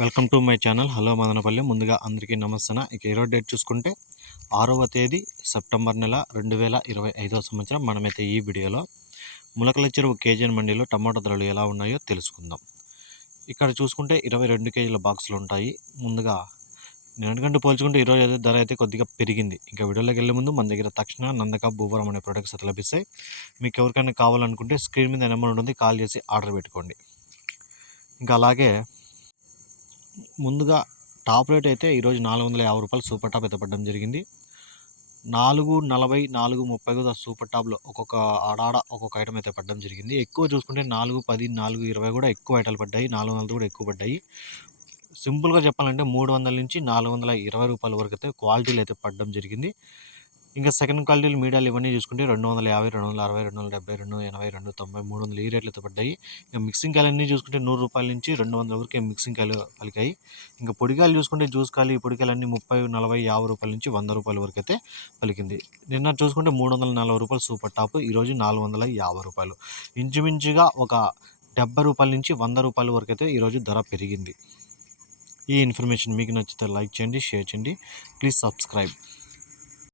Welcome to my channel. Hello Madanapalle. ముందుగా అందరికీ నమస్తన. ఇక ఈరోజు డేట్ చూసుకుంటే ఆరవ తేదీ సెప్టెంబర్ నెల రెండు వేల ఇరవై ఐదవ సంవత్సరం. మనమైతే ఈ వీడియోలో ములకల చెరువు కేజీఎన్ మండీలో టమాటో ధరలు ఎలా ఉన్నాయో తెలుసుకుందాం. ఇక్కడ చూసుకుంటే ఇరవై రెండు కేజీల బాక్సులు ఉంటాయి. ముందుగా నిన్నటికంటే పోల్చుకుంటే ఈరోజు అయితే ధర అయితే కొద్దిగా పెరిగింది. ఇంకా వీడియోలోకి వెళ్ళే ముందు మన దగ్గర తక్షణ నందక భూవరం అనే ప్రొడక్ట్స్ అయితే లభిస్తాయి. మీకు ఎవరికైనా కావాలనుకుంటే స్క్రీన్ మీద నెంబర్ ఉంటుంది. కాల్ చేసి ఆర్డర్ పెట్టుకోండి. ఇంకా అలాగే ముందుగా టాప్ రేట్ అయితే ఈరోజు నాలుగు వందల యాభై రూపాయలు సూపర్ టాప్ అయితే పడడం జరిగింది. నాలుగు నలభై నాలుగు ముప్పై కూడా సూపర్ టాప్లో ఒక్కొక్క ఆడాడ ఒక్కొక్క ఐటమ్ అయితే పడడం జరిగింది. ఎక్కువ చూసుకుంటే నాలుగు పది నాలుగు ఇరవై కూడా ఎక్కువ ఐటాలు పడ్డాయి. నాలుగు వందలు కూడా ఎక్కువ పడ్డాయి. సింపుల్గా చెప్పాలంటే మూడు వందల నుంచి నాలుగు వందల ఇరవై రూపాయల వరకు అయితే క్వాలిటీలు అయితే పడడం జరిగింది. ఇంకా సెకండ్ క్వాలిటీలు మీడియాలు ఇవన్నీ చూసుకుంటే రెండు వందల యాభై రెండు వందల అరవై రెండు వందల డెబ్బై రెండు ఎనభై రెండు తొంభై మూడు వందలు ఈ రేట్లతో పడ్డాయి. ఇంకా మిక్సింగ్ కాయలన్నీ చూసుకుంటే నూరు రూపాయల నుంచి రెండు వందల వరకు మిక్సింగ్ కాయలు పలికాయి. ఇంకా పొడికాయలు చూసుకుంటే జ్యూస్ కాయలు ఈ పొడికాయలన్నీ ముప్పై నలభై యాభై రూపాయల నుంచి వంద రూపాయల వరకు అయితే పలికింది. నిన్న చూసుకుంటే మూడు వందల నలభై రూపాయలు సూపర్ టాప్ ఈరోజు నాలుగు వందల యాభై రూపాయలు. ఇంచుమించుగా ఒక డెబ్బై రూపాయల నుంచి వంద రూపాయల వరకు అయితే ఈరోజు ధర పెరిగింది. ఈ ఇన్ఫర్మేషన్ మీకు నచ్చితే లైక్ చేయండి షేర్ చేయండి. Please subscribe.